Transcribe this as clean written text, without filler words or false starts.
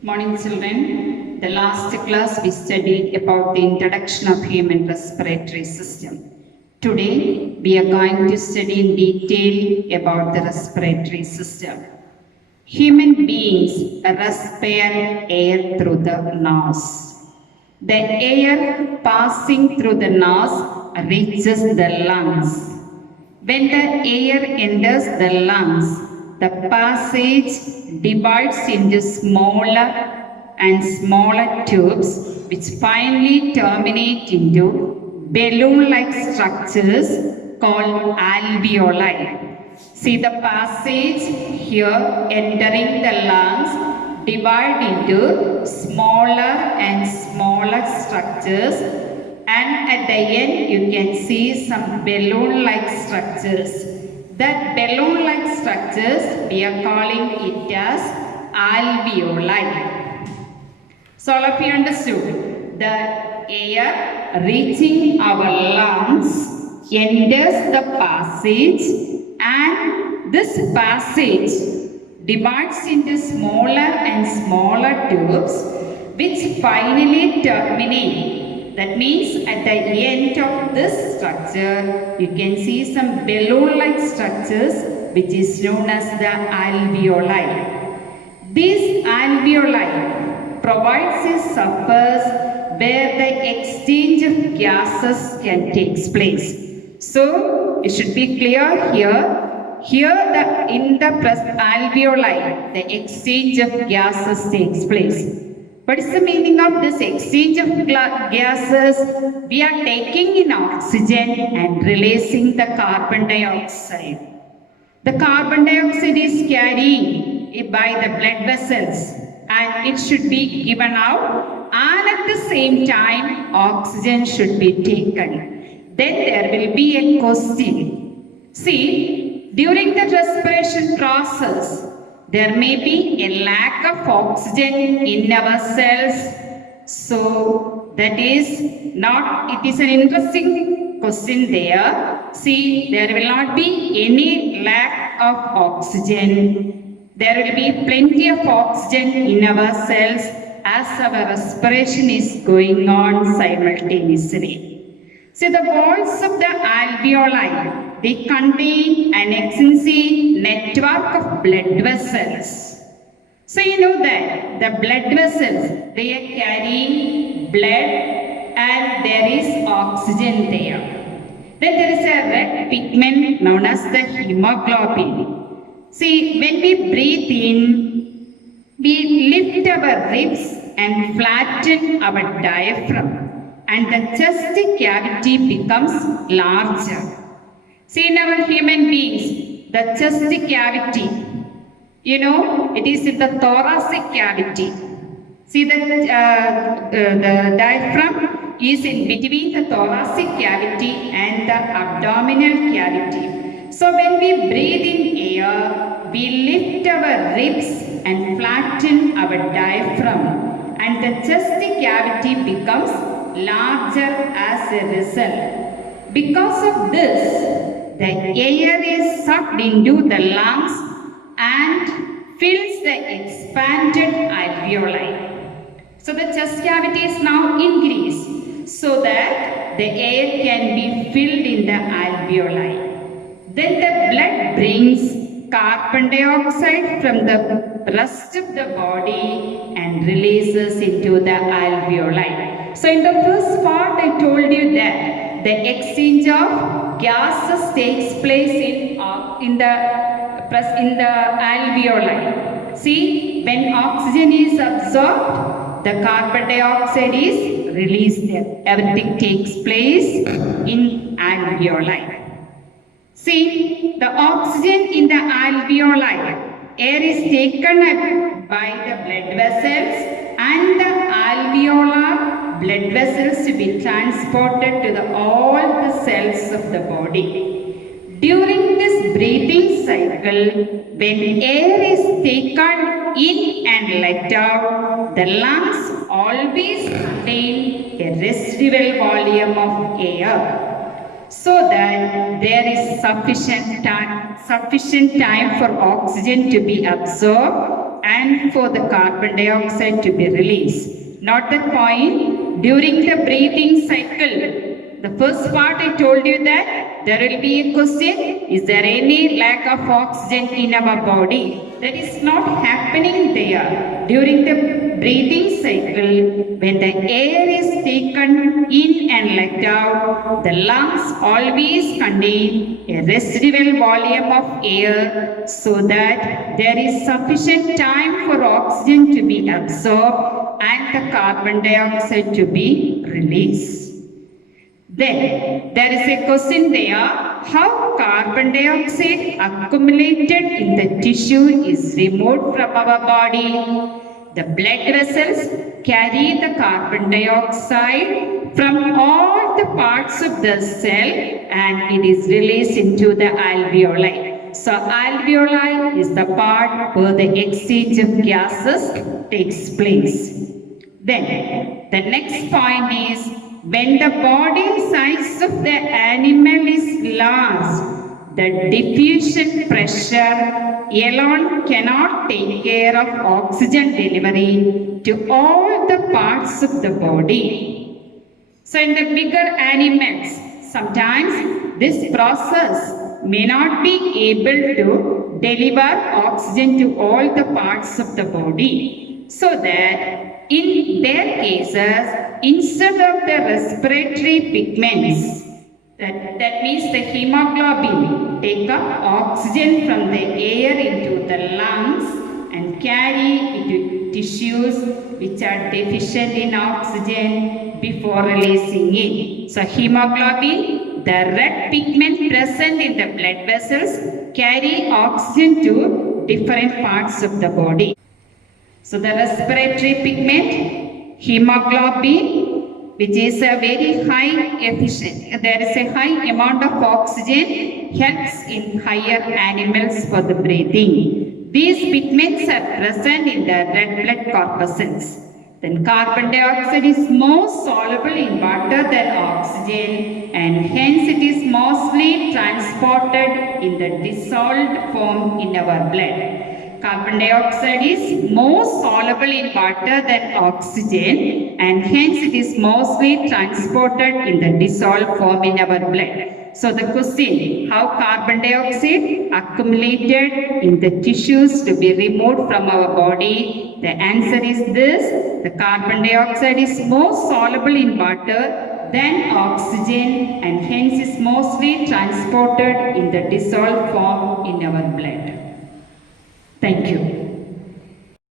Morning children, the last class we studied about the introduction of human respiratory system. Today we are going to study in detail about the respiratory system. Human beings respire air through the nose. The air passing through the nose reaches the lungs. When the air enters the lungs, the passage divides into smaller and smaller tubes which finally terminate into balloon-like structures called alveoli. See the passage here entering the lungs divide into smaller and smaller structures, and at the end you can see some balloon-like structures. That balloon-like structures we are calling it as alveoli. So all of you understood, the air reaching our lungs enters the passage, and this passage divides into smaller and smaller tubes which finally terminate. That means at the end of this structure, you can see some balloon-like structures which is known as the alveoli. These alveoli provides a surface where the exchange of gases can take place. So it should be clear here. Here in the alveoli, the exchange of gases takes place. What is the meaning of this exchange of gases? We are taking in oxygen and releasing the carbon dioxide. The carbon dioxide is carried by the blood vessels and it should be given out, and at the same time oxygen should be taken. Then there will be a question. See, during the respiration process, there may be a lack of oxygen in our cells. So that is not, it is an interesting question there. See, there will not be any lack of oxygen. There will be plenty of oxygen in our cells as our respiration is going on simultaneously. See, the walls of the alveoli, they contain an extensive network of blood vessels. So you know that the blood vessels, they are carrying blood and there is oxygen there. Then there is a red pigment known as the hemoglobin. See, when we breathe in, we lift our ribs and flatten our diaphragm, and the chest cavity becomes larger. See, in our human beings, the chest cavity, you know, it is in the thoracic cavity. See, the diaphragm is in between the thoracic cavity and the abdominal cavity. So when we breathe in air, we lift our ribs and flatten our diaphragm, and the chest cavity becomes larger as a result. Because of this, the air is sucked into the lungs and fills the expanded alveoli. So the chest cavity is now increased so that the air can be filled in the alveoli. Then the blood brings carbon dioxide from the rest of the body and releases into the alveoli. So in the first part I told you that the exchange of gases takes place in the alveoli. See, when oxygen is absorbed, the carbon dioxide is released there. Everything takes place in alveoli. See, the oxygen in the alveoli, air is taken up by the blood vessels, and the alveolar blood vessels to be transported to all the cells of the body. During this breathing cycle, when air is taken in and let out, the lungs always contain a residual volume of air, so that there is sufficient time for oxygen to be absorbed and for the carbon dioxide to be released. Not that point, during the breathing cycle, the first part I told you that there will be a question, is there any lack of oxygen in our body? That is not happening there. During the breathing cycle, when the air is taken in and let out, the lungs always contain a residual volume of air so that there is sufficient time for oxygen to be absorbed and the carbon dioxide to be released. Then there is a question there, how carbon dioxide accumulated in the tissue is removed from our body. The blood vessels carry the carbon dioxide from all the parts of the cell and it is released into the alveoli. So alveoli is the part where the exchange of gases takes place. Then the next point is, when the body size of the animal is large, the diffusion pressure alone cannot take care of oxygen delivery to all the parts of the body. So in the bigger animals, sometimes this process may not be able to deliver oxygen to all the parts of the body. So that in their cases, instead of the respiratory pigments, that means the hemoglobin, take up oxygen from the air into the lungs and carry into tissues which are deficient in oxygen before releasing it. So hemoglobin, the red pigment present in the blood vessels, carry oxygen to different parts of the body. So the respiratory pigment, hemoglobin, which is a very high efficient, there is a high amount of oxygen, helps in higher animals for the breathing. These pigments are present in the red blood corpuscles. Then carbon dioxide is more soluble in water than oxygen and hence it is mostly transported in the dissolved form in our blood. Carbon dioxide is more soluble in water than oxygen and hence it is mostly transported in the dissolved form in our blood. So the question, how carbon dioxide accumulated in the tissues to be removed from our body? The answer is this, the carbon dioxide is more soluble in water than oxygen and hence is mostly transported in the dissolved form in our blood. Thank you.